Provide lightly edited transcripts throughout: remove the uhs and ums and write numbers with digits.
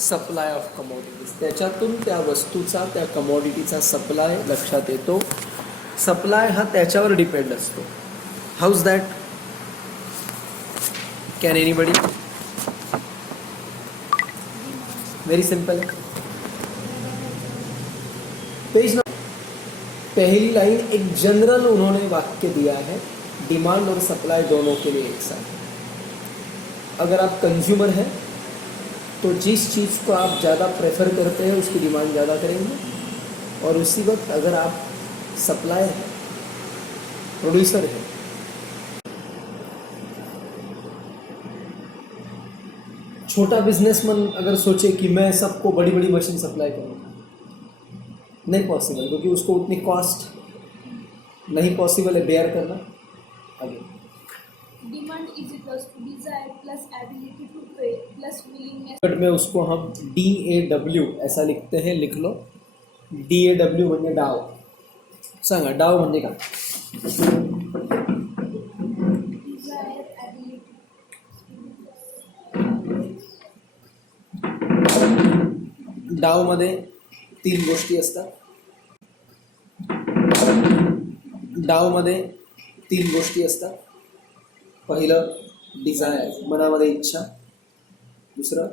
Supply of commodities, त्याच्यातून त्या वस्तूचा त्या कमोडिटीचा सप्लाय लक्षात येतो. सप्लाय हा त्याच्यावर डिपेंड असतो. House that? Can anybody? Very simple. Page number, पहली लाइन एक जनरल उन्होंने वाक्य दिया है, डिमांड और सप्लाई दोनों के लिए एक साथ. अगर आप कंज्यूमर हैं तो जिस चीज़ को आप ज़्यादा प्रेफर करते हैं उसकी डिमांड ज़्यादा करेंगे, और उसी वक्त अगर आप सप्लायर हैं, प्रोड्यूसर हैं, छोटा बिजनेसमैन अगर सोचे कि मैं सबको बड़ी बड़ी मशीन सप्लाई करूँगा, नहीं पॉसिबल, क्योंकि उसको उतनी कॉस्ट नहीं पॉसिबल है बेयर करना. आगे demand is equals to desire plus ability to pay plus willingness. But में उसको हम DAW ऐसा लिखते हैं, लिख लो. DAW म्हणजे डाव. सांगा डाव म्हणजे काय? Desire ability. डाव मध्ये 3 गोष्टी असतात. डाव मध्ये 3 गोष्टी असतात. पहिलं डिझायर, मनामध्ये इच्छा. दुसरं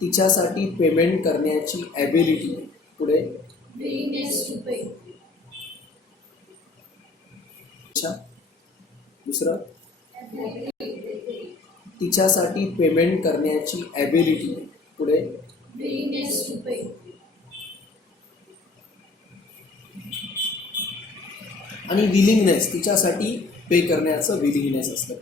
तिच्यासाठी पेमेंट करण्याची ॲबिलिटी. पुढे विलिंगनेस टू पे. इच्छा. दुसरं तिच्यासाठी पेमेंट करण्याची ॲबिलिटी. पुढे विलिंगनेस टू पे. आणि विलिंगनेस, तिच्यासाठी पे करण्याचं विलिंगनेस असतं.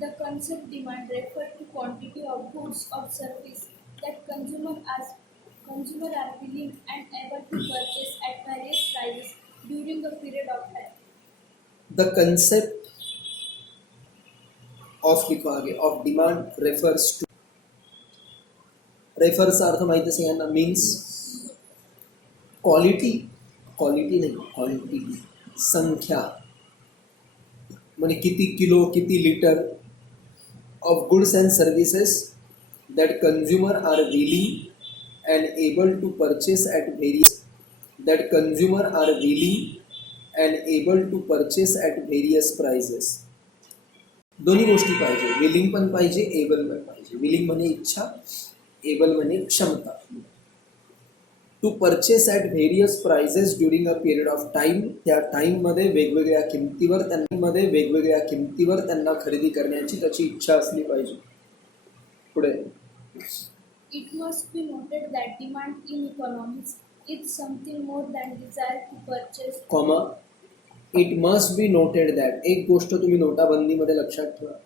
The concept demand refers to quantity of goods or service that consumer are willing and able to purchase at various prices during a period of time. The concept of लिखो आगे of demand refers to, रेफरचा अर्थ माहिती आहे सगळ्यांना, means quality. Quality नाही, quantity, संख्या, म्हणजे किती किलो, किती litre of goods and services that consumer are willing and able to purchase at various prices. दोन्ही गोष्टी पाहिजे, विलिंग पण पाहिजे, एबल पण पाहिजे. विलिंग म्हणजे इच्छा, एबल म्हणजे क्षमता. To purchase at various prices during a period of time, त्या टाईममध्ये वेगवेगळ्या किमतीवर त्यांना खरेदी करण्याची त्याची इच्छा असली पाहिजे. पुढे It must be noted that demand in economics is something more than desire to purchase. Comma, it must be noted that, एक गोष्ट तुम्ही नोटाबंदीमध्ये लक्षात ठेवा,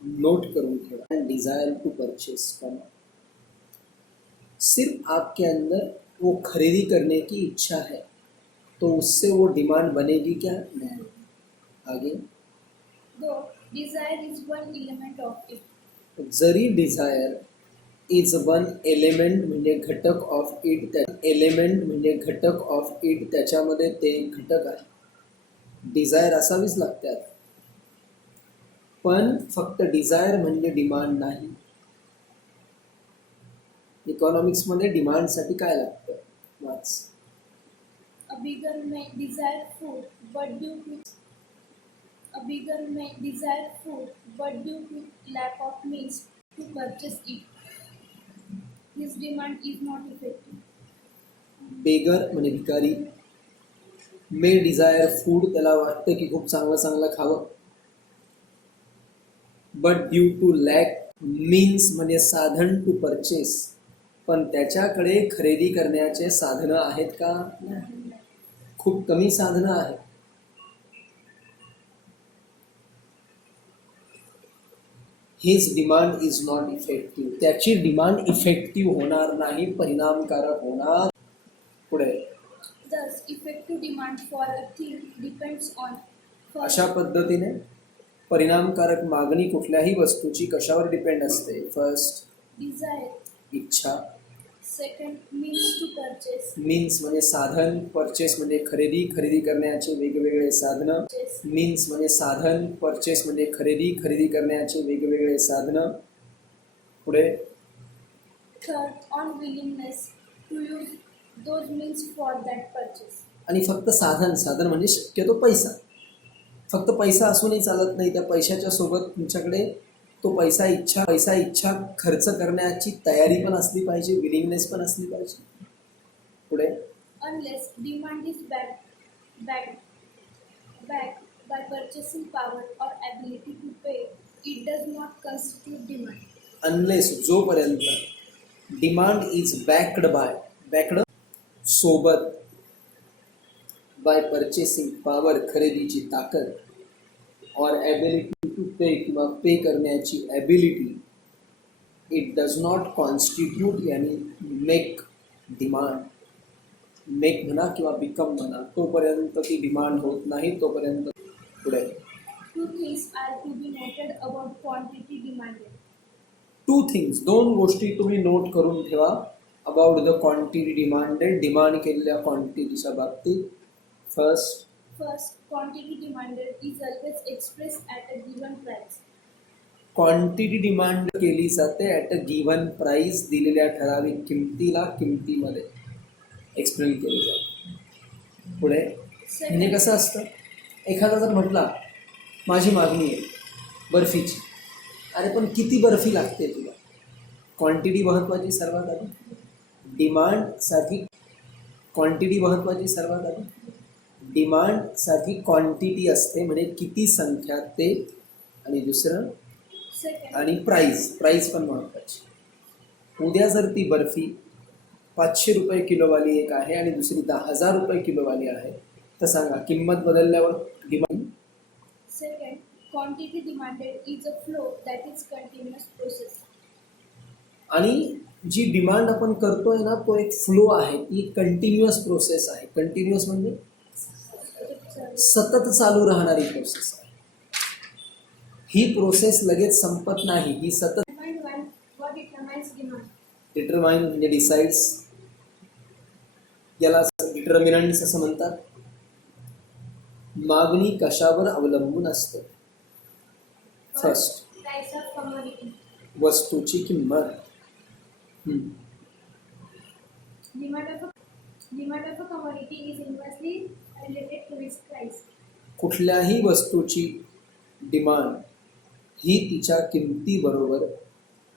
नोट करून ठेवा. डिजायर टू परचेस, कॉमा, सिर्फ आपके अंदर वो खरीदी करने की इच्छा है तो उससे वो डिमांड बनेगी क्या? नहीं. आगे Though desire is one element of it. जरी डिझायर इज वन एलिमेंट म्हणजे घटक ऑफ इट, त्याच्यामध्ये ते घटक आहे. डिझायर असावीच लागतात, पण फक्त डिझायर म्हणजे डिमांड नाही. इकॉनॉमिक्समध्ये डिमांडसाठी काय लागतं? वाच. A beggar may desire food, but due to lack of means to purchase it, his demand is not effective. Beggar म्हणजे भिकारी. मे डिझायर फूड, त्याला वाटतं की खूप चांगलं चांगलं खावं, but due to lack means म्हणजे साधन टू परचेस, पण त्याच्याकडे खरेदी करण्याचे साधनं आहेत का? खूप कमी साधनं आहेत. His demand is not effective, त्याची डिमांड इफेक्टिव्ह होणार नाही, परिणामकारक होणार. पुढे Thus, effective demand for a thing depends on अशा पद्धतीने परिणामकारक मागणी कुठल्याही वस्तूची कशावर डिपेंड असते? फर्स्ट desire, इच्छा, second means to purchase, means म्हणजे साधन, परचेस म्हणजे खरेदी, खरेदी करण्याचे वेगवेगळे साधनं. मीन्स म्हणजे साधन, परचेस म्हणजे खरेदी, खरेदी करण्याचे वेगवेगळे साधनं. पुढे Third, on willingness to use those means for that purchase. आणि फक्त साधन, साधन म्हणजे शक्यतो पैसा. फक्त पैसा असूनही चालत नाही, त्या पैशाच्या सोबत तुमच्याकडे तो पैसा इच्छा खर्च करण्याची तयारी पण असली पाहिजे, विलिंगनेस पण असली पाहिजे. पुढे Unless demand is backed by purchasing power or ability to pay, it does not constitute demand. Unless जोपर्यंत डिमांड इज बॅक्ड सोबत बाय परचेसिंग पॉवर खरेदीची ताकद और ॲबिलिटी टू पे किंवा पे करण्याची ability, it does not constitute यानी मेक डिमांड. मेक म्हणा किंवा बिकम म्हणा, तोपर्यंत ती डिमांड होत नाही. तोपर्यंत पुढे Two things are to be noted about quantity demanded. Two things, दोन गोष्टी तुम्ही नोट करून ठेवा about the quantity demanded, demand केलेल्या क्वांटिटीच्या बाबतीत. First, quantity demanded is always expressed at a given price. Quantity demand केली जाते ॲट अ गिव्हन प्राईस, दिलेल्या ठराविक किमतीमध्ये एक्सप्लेन केली जाते. पुढे म्हणजे कसं असतं, एखादा जर म्हटला माझी मागणी आहे बर्फीची, अरे पण किती बर्फी लागते तुला? क्वांटिटी महत्त्वाची सर्वात आधी, डिमांडसाठी क्वांटिटी महत्त्वाची सर्वात आधी. डिमांडसाठी क्वांटिटी असते म्हणजे किती संख्या ते, आणि दुसरं Second, आणि प्राईस पण महत्त्वाची. उद्या जर ती बर्फी 500 रुपये किलोवाली एक आहे आणि दुसरी 10,000 रुपये किलोवाली आहे, तर सांगा किंमत बदलल्यावर demand. second, quantity demanded is a flow that is continuous process. आणि जी डिमांड आपण करतोय ना, तो एक फ्लो आहे, ती कंटिन्युअस प्रोसेस आहे. कंटिन्युअस म्हणजे सतत चालू राहणारी प्रोसेस आहे. ही प्रोसेस लगेच संपत नाही, ही सतत. Determine one, what determines demand? Determine म्हणजे डिसाइड्स, याला डिटर्मिनंट्स असं म्हणतात. मागणी कशावर अवलंबून असते? First, Price of commodity. वस्तूची किंमत. Demand of a commodity is inversely related to its price. कुठल्याही वस्तूची डिमांड ही तिच्या किमतीबरोबर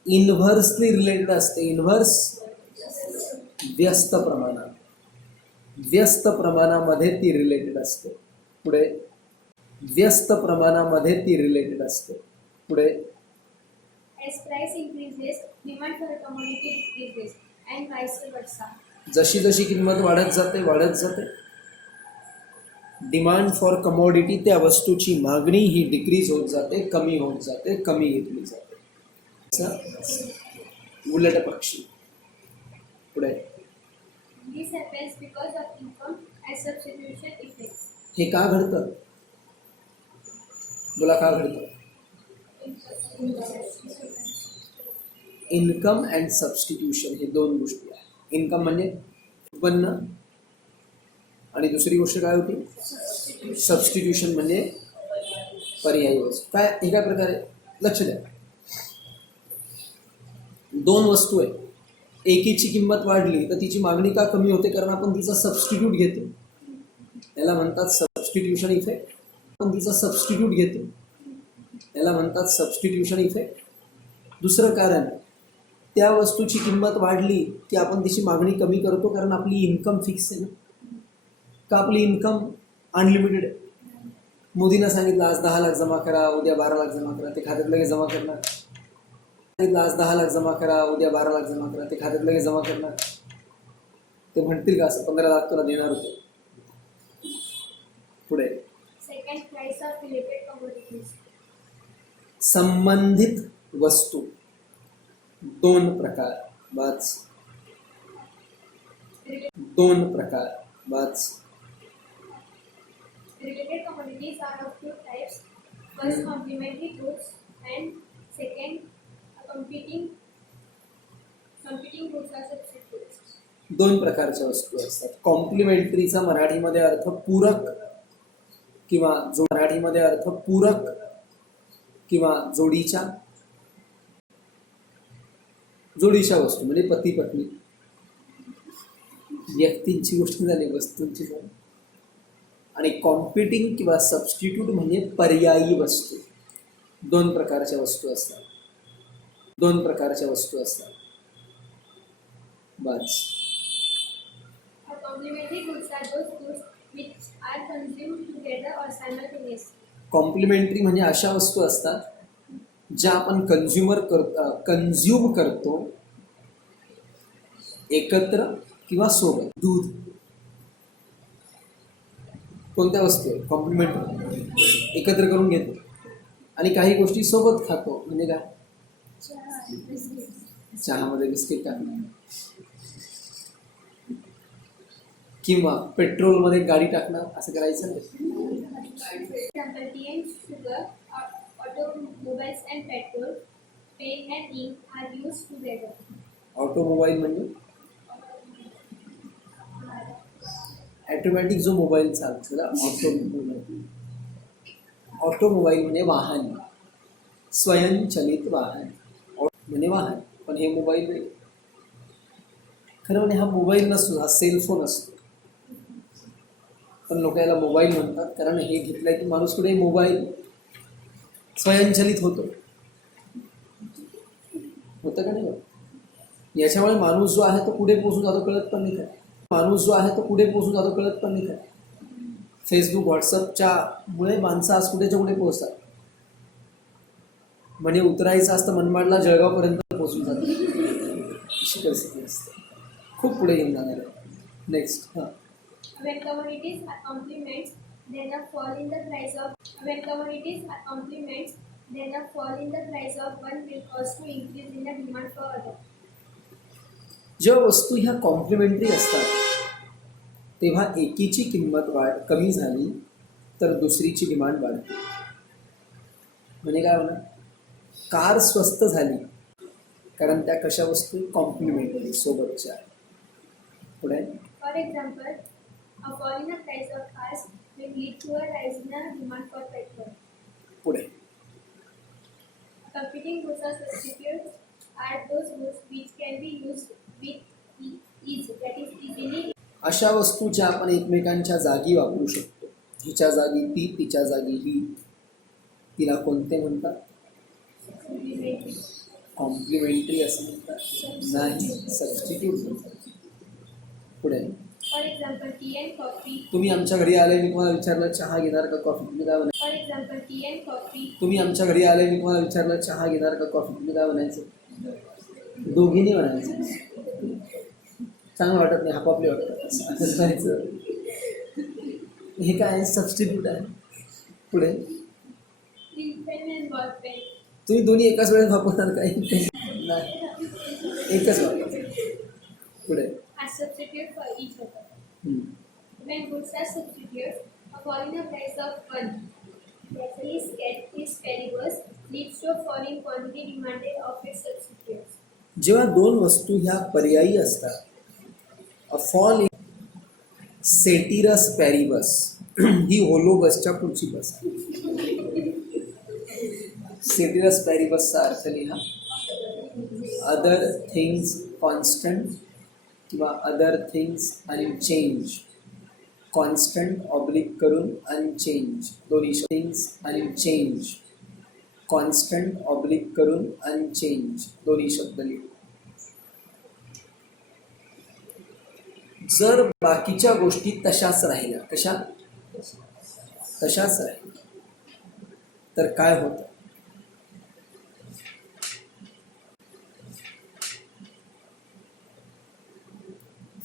इन्व्हर्सली रिलेटेड असते. इन्व्हर्स व्यस्त प्रमाणामध्ये ती रिलेटेड असते. पुढे व्यस्त प्रमाणामध्ये ती रिलेटेड असते. पुढे As price increases, demand for a commodity decreases, and vice versa. जशी जशी किंमत वाढत जाते डिमांड फॉर कमोडिटी, त्या वस्तूची मागणी ही डिक्रीज होत जाते, कमी होत जाते, कमी घेतली जाते. उलट पक्षी. पुढे This happens because of income and substitution effects. हे का घडतं? बोला का घडतं? इन्कम अँड सबस्टिट्यूशन हे दोन गोष्टी आहेत. इन्कम म्हणजे उत्पन्न, आणि दुसरी गोष्ट काय होती? सबस्टिट्यूशन म्हणजे पर्यायी वस्तू. काय एका प्रकारे लक्ष द्या, दोन वस्तू आहे, एकीची किंमत वाढली तर तिची मागणी का कमी होते? कारण आपण तिचा सबस्टिट्यूट घेतो. याला म्हणतात सबस्टिट्यूशन इफेक्ट. आपण तिचा सबस्टिट्यूट घेतो, याला म्हणतात सबस्टिट्यूशन इफेक्ट. दुसरं कारण, त्या वस्तूची किंमत वाढली की आपण तिची मागणी कमी करतो, कारण आपली इन्कम फिक्स आहे ना. का आपली इन्कम अनलिमिटेड आहे. मोदींना सांगितलं आज 10 लाख जमा करा, उद्या 12 लाख जमा करा, ते खात्यात लगेच जमा करणार. सांगितलं आज 10 लाख जमा करा, उद्या 12 लाख जमा करा, ते खात्यात लगेच जमा करणार. ते म्हणतील का असं 15 लाख तुला देणार होते. पुढे Second, price of related commodities. संबंधित वस्तू दोन प्रकार वाच. Related commodities are of two types. First, complementary goods, and second, competing goods or substitutes. दोन प्रकारच्या वस्तू असतात. कॉम्प्लिमेंटरीचा मराठीमध्ये अर्थ पूरक किंवा मराठीमध्ये अर्थ पूरक किंवा जोडीच्या वस्तू म्हणजे पती पत्नी. व्यक्तींची गोष्ट झाली, वस्तूंची झाली. आणि कॉम्पिटिंग किंवा सबस्टिट्यूट म्हणजे पर्यायी वस्तू. दोन प्रकारच्या वस्तू असतात. बस. A complementary goods are those goods which are consumed together or simultaneously. Complementary म्हणजे अशा वस्तू असतात ज्या आपण कंझ्युम करतो एकत्र किंवा सोबत. दूध कोणत्या वस्तू आहे? कॉम्प्लिमेंटरी. एकत्र करून घेतो आणि काही गोष्टी सोबत खातो. म्हणजे काय? चहामध्ये बिस्किट टाकणं किंवा पेट्रोलमध्ये गाडी टाकणं, असं करायचं नाही. For example, tea and sugar, automobiles and petrol, pen and ink are used together. Automobile म्हणजे ऑटोमॅटिक जो मोबाईल चालतो त्याला ऑटोमोबाईल म्हणजे वाहन, स्वयंचलित वाहन म्हणजे वाहन. पण हे मोबाईल नाही. खरं म्हणजे हा मोबाईल नसतो, हा सेलफोन असतो. पण लोक याला मोबाईल म्हणतात कारण हे घेतलंय की माणूस कुठे मोबाईल स्वयंचलित होतं का नाही? याच्यामुळे माणूस जो आहे तो पुढे पोहोचून जातो कळत पण नाही काय. फेसबुक व्हॉट्सअपच्या मुळे माणसं आज कुठेच्या कुठे पोहोचतात. म्हणजे उतरायचं असतं मनमाडला, जळगावपर्यंत पोहोचून जातात. अशी परिस्थिती असते. खूप पुढे घेऊन जाणार आहे. नेक्स्ट. हां. When commodities are complements, then a fall in the price of one will cause to increase in the demand for other. जेव्हा वस्तू ह्या कॉम्प्लिमेंटरी असतात तेव्हा एकीची किंमत कमी झाली तर दुसरीची डिमांड वाढते. म्हणजे काय होणार? कार स्वस्त झाली कारण त्या कशा वस्तू? कॉम्प्लिमेंटरी, सोबतच्या. पुढे. For example, a fall in the price of cars will lead to a rise in the demand for petrol. पुढे. Competing goods or substitutes are those goods which can be used with ease, that is easily. अशा वस्तू ज्या आपण एकमेकांच्या जागी वापरू शकतो. हिच्या जागी ती, तिच्या जागी ही. तिला कोणते म्हणतात? कॉम्प्लिमेंटरी असं म्हणतात. नाही, सबस्टिट्यूट म्हणतात. पुढे. For example, tea and coffee. तुम्ही आमच्या घरी आले, मी तुम्हाला विचारलं चहा घेणार का कॉफी? तुम्ही काय म्हणायचं? For example, tea and coffee. तुम्ही आमच्या घरी आले, मी तुम्हाला विचारलं चहा घेणार का कॉफी? तुम्ही काय म्हणायचं? दोघींनी म्हणायचं. चांगलं वाटत नाही, आपापले वाटत असं करायचं. हे काय? सबस्टिट्यूट आहे. पुढे. Ink pen and ball pen. तुम्ही दोन्ही एकाच वेळेस वापरणार का? नाही, एकच वापर. पुढे. Are substitute for each other. When goods are substitutes, a fall in the price of one, is peribus, leads to a fall in quantity demanded of its substitutes. जेव्हा दोन वस्तू ह्या पर्यायी असतात, अ फॉल इन सेटिरस पॅरिबस. ही होलो बसच्या पुढची बस आहे. सेटिरस पॅरिबसचा अर्थ लिहा. अदर थिंग्स कॉन्स्टंट किंवा other things unchange. Constant oblique करून अनचेंज, दोन्ही थिंग्स अनचेंज. कॉन्स्टंट ऑब्लिक करून अनचेंज, दोन्ही शब्द लिहा. जर बाकीच्या गोष्टी तशाच राहिल्या, तशाच राहिल्या तर काय होतं?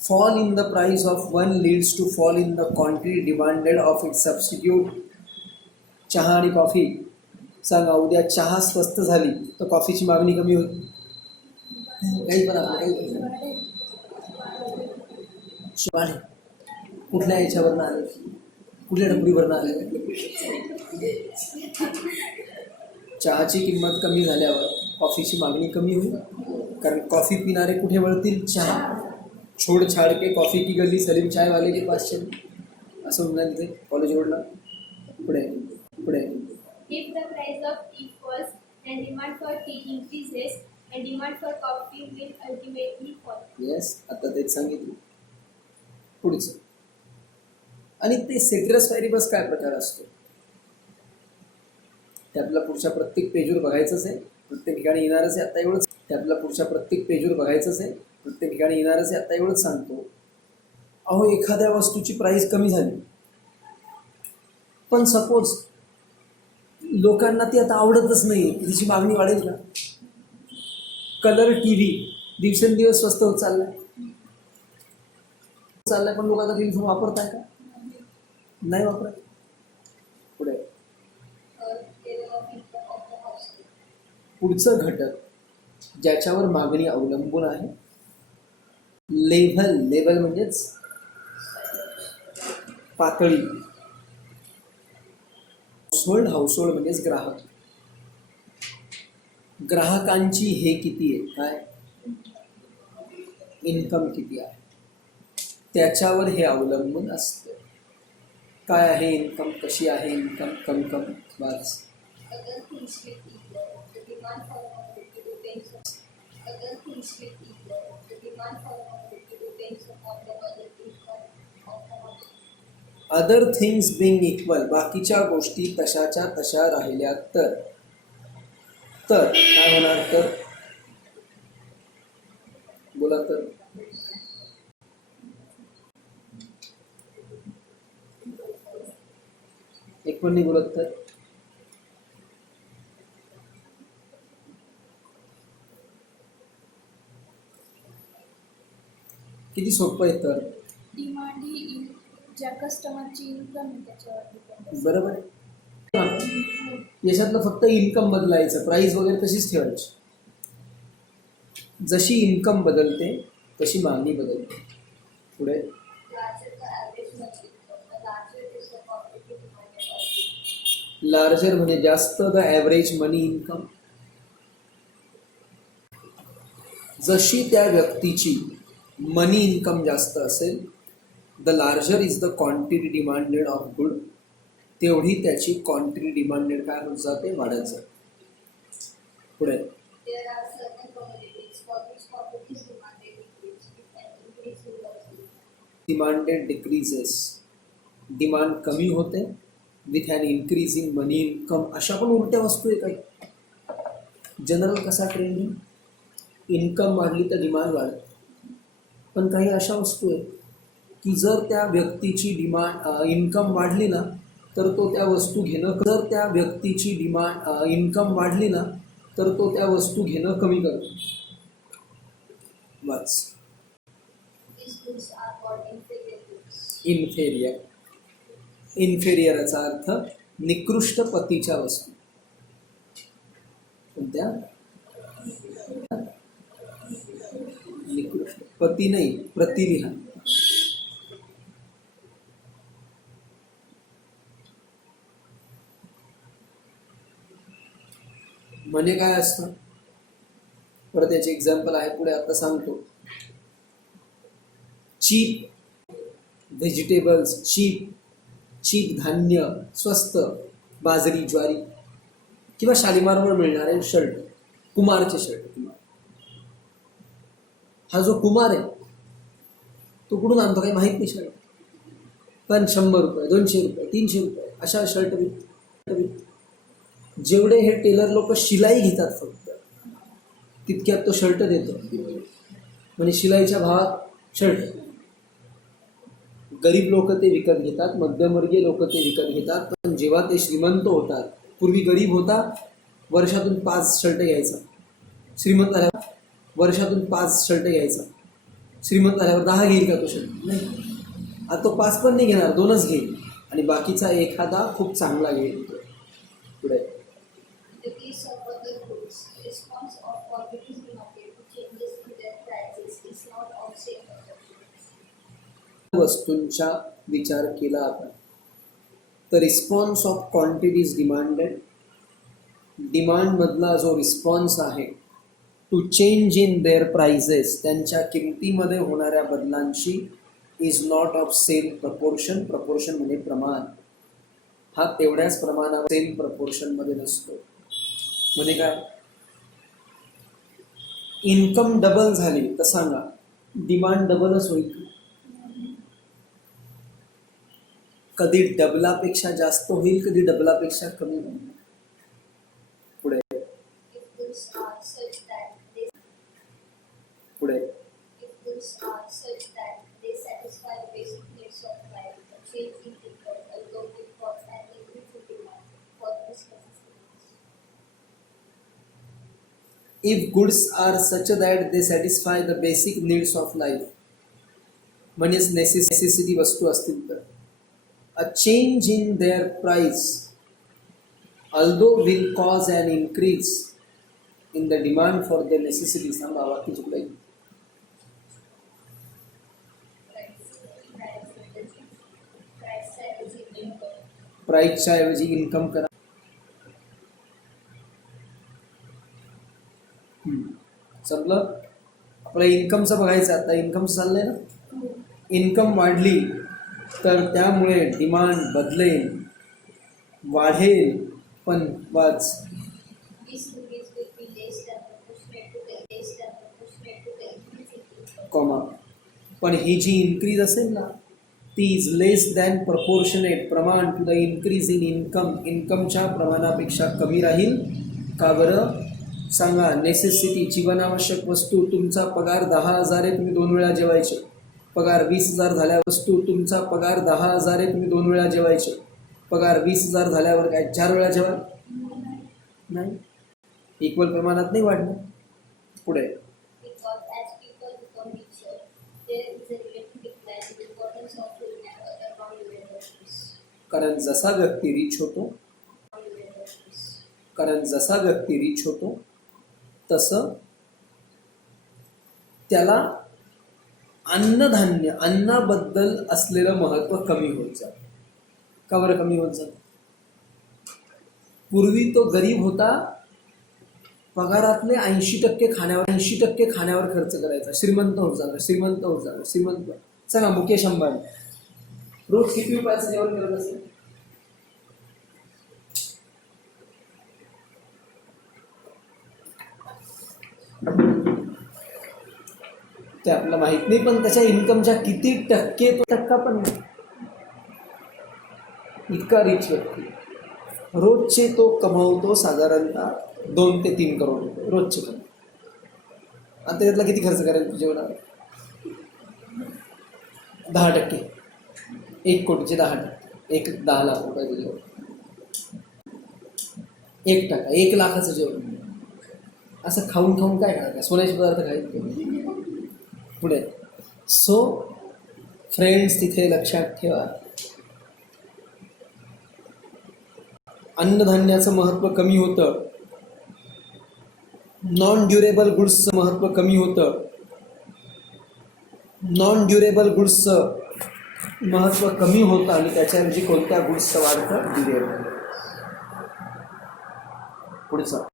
Fall in the price of one leads to fall in the quantity demanded of its substitute. चहा आणि कॉफी. सांगा, उद्या चहा स्वस्त झाली तर कॉफीची मागणी कमी होती. काही पण वाढे. कुठल्या याच्यावरनं आले? कुठल्या डबरीवरनं आले? चहाची किंमत कमी झाल्यावर कॉफीची मागणी कमी होईल कारण कॉफी पिणारे कुठे वळतील? चहा. छोड़ छाड़ के कॉफ़ी की गली सलीम चाय वाले के पास चले, असं म्हणणार ते कॉलेज रोडला. पुढे पुढे If the price of tea falls, then demand for tea increases and demand for coffee will ultimately fall. Yes, आता तेच सांगितलं. पुढचं. आणि ते सेट्रस पॅरिबस काय प्रकार असतो ते आपल्याला पुढच्या प्रत्येक पेजवर बघायचंच आहे, प्रत्येक ठिकाणी येणारच आहे. आता एवढंच ते आपल्याला पुढच्या प्रत्येक पेजवर बघायचंच आहे, प्रत्येक ठिकाणी येणारच आहे. आता एवढंच सांगतो. अहो, एखाद्या वस्तूची प्राइस कमी झाली, पण सपोज लोकांना ती आता आवडतच नाही, तिची मागणी वाढेल का? कलर टी व्ही दिवसेंदिवस स्वस्त होत चाललाय, पण लोक आता टी व्ही वापरताय का? नाही वापरत. पुढे पुढचं घटक ज्याच्यावर मागणी अवलंबून आहे, लेव्हल. लेव्हल म्हणजेच पातळी. हाऊसहोल्ड म्हणजेच ग्राहक. ग्राहकांची हे किती आहे, काय इन्कम किती आहे, त्याच्यावर हे अवलंबून असतं. काय आहे इन्कम, कशी आहे इन्कम, कम बस. अदर थिंग्स बिंग इक्वल, बाकीच्या गोष्टी तशाच्या तशा राहिल्या तर काय होणार? तर बोला. तर एक पण नाही बोलत. तर किती सोपं आहे. तर डिमांड ही ज्या कस्टमरची इन्कम आहे त्याच्यावर depend असते. बरोबर आहे. याच्यातलं फक्त इन्कम बदलायचं, प्राइस वगैरे तशीच ठेवायची. जशी इन्कम बदलते तशी मागणी बदलते. पुढे लार्जर म्हणजे जास्त, द ॲव्हरेज मनी इन्कम. जशी त्या व्यक्तीची मनी इन्कम जास्त असेल, the larger is the quantity demanded of good, तेवढी त्याची क्वांटिटी डिमांडेड काय होत जाते, वाढत जाते. पुढे डिमांडेड डिक्रीजेस, डिमांड कमी होते with an increasing money income. अशा पण उलट्या वस्तू आहे काही. जनरल कसा ट्रेंड आहे, इन्कम वाढली तर डिमांड वाढते. पण काही अशा वस्तू आहेत की जर त्या व्यक्तीची इन्कम वाढली ना, तर तो त्या वस्तू घेणं, जर त्या व्यक्तीची इन्कम वाढली ना, तर तो त्या वस्तू घेणं कमी करतो. बस. इन्फेरियर. इन्फेरियरचा अर्थ निकृष्ट पतीच्या वस्तू. कोणत्या? निकृष्ट पती नाही, प्रतिलिहा. म्हणजे काय असतं, परत याचे एक्झाम्पल आहे पुढे, आता सांगतो. चीप व्हेजिटेबल्स, चीप धान्य, स्वस्त बाजरी, ज्वारी, किंवा शालिमारवर मिळणारे शर्ट, कुमारचे शर्ट. हा जो कुमार आहे तो कुठून आणतो काही माहीत नाही शर्ट, पण 100 रुपये, 200 रुपये, 300 रुपये अशा शर्ट जेवढे हे टेलर लोक शिलाई घेतात फक्त तितक्यात तो शर्ट देतो. म्हणजे शिलाईच्या भावात शर्ट. गरीब लोक ते विकत घेतात, मध्यमवर्गीय लोक ते विकत घेतात. पण जेव्हा ते श्रीमंत होतात, पूर्वी गरीब होता, वर्षातून 5 शर्ट घ्यायचा. श्रीमंत झाल्यावर वर्षातून 5 शर्ट घ्यायचा. श्रीमंत झाल्यावर 10 घेईल का तो शर्ट? नाही. आता तो 5 पण नाही घेणार, 2च घेईल आणि बाकीचा एखादा खूप चांगला घेईल. पुढे वस्तूंचा विचार केला आपण तर response of quantity is demanded. डिमांडमधला जो रिस्पॉन्स आहे to change in their prices, त्यांच्या किमतीमध्ये होणाऱ्या बदलांशी is not of same proportion. Proportion म्हणजे प्रमाण, हा तेवढ्याच प्रमाणावर सेम प्रपोर्शनमध्ये नसतो. म्हणजे काय, इन्कम डबल झाली तर सांगा डिमांड डबलच होईल. कधी डबलापेक्षा जास्त होईल, कधी डबलापेक्षा कमी होईल. पुढे If goods are such that they पुढे if goods are such that they satisfy the basic needs of life, a change in income although will cause an increase in demand for these necessities. if goods are such that they satisfy the basic needs of life, म्हणजेच necessity वस्तू असतील तर, a change in their price although will cause an increase in the demand for their necessities. सांगा वाक्य चुकलंय. प्राइसच्या ऐवजी income करा. समजलं. आपलं इन्कमचं बघायचं. आता इन्कमचं चाललंय ना. इन्कम वाढली तर त्यामुळे डिमांड बदलेल, वाढेल, पण वाच These increase will be less than proportionate to the increase in income. Comma. पण ही जी इन्क्रीज असेल ना ती इज लेस दॅन प्रपोर्शनेट, प्रमाण to the increase in income, इन्कमच्या प्रमाणापेक्षा कमी राहील. का बरं सांगा. नेसेसिटी, जीवनावश्यक वस्तू, तुमचा पगार 10,000 आहे, तुम्ही 2 वेळा जेवायचे. पगार 20,000 झाल्या वस्तू, तुमचा पगार 10,000 आहे, तुम्ही 2 वेळा जेवायचे. पगार 20,000 झाल्यावर काय 4 वेळा जेवाल नाही. इक्वल प्रमाणात नाही वाढणार. पुढे Because as people become richer, there is a relative decline in the importance of food and other non-livable goods. कारण जसा व्यक्ती रिच होतो, कारण जसा व्यक्ती रिच होतो तसं त्याला अन्नधान्य, अन्नाबद्दल असलेलं महत्त्व कमी होत जातं. का बरं कमी होत जातं. पूर्वी तो गरीब होता, पगारातले 80% खाण्यावर खर्च करायचा. श्रीमंत होत झाला. सांगा मुकेश अंबानी रोज किती रुपयाचं जेवण करत असेल. ते आपल्याला माहित नाही, पण त्याच्या इन्कमच्या किती टक्के, तो टक्का पण नाही. इतका रिच व्यक्ती रोजचे तो कमवतो साधारणतः 2 ते 3 करोड रुपये रोजचे कमवतो. आणि त्याच्यातला किती खर्च करायला जेवणावर. 10%. 1 कोटीचे 10%, 10 लाख रुपयाचं जेवण. 1%, 1 लाखाचं जेवण. असं खाऊन काय खायचं, सोन्याचे पदार्थ खायचे. पुढे सो फ्रेंड्स, तिथे लक्षात ठेवा अन्नधान्याचं महत्त्व कमी होतं, नॉन ड्युरेबल गुड्सचं महत्त्व कमी होतं, नॉन ड्युरेबल गुड्सचं महत्त्व कमी होतं आणि त्याच्याऐवजी कोणत्या गुड्सचं वाढतं, ड्युरेबल. पुढचं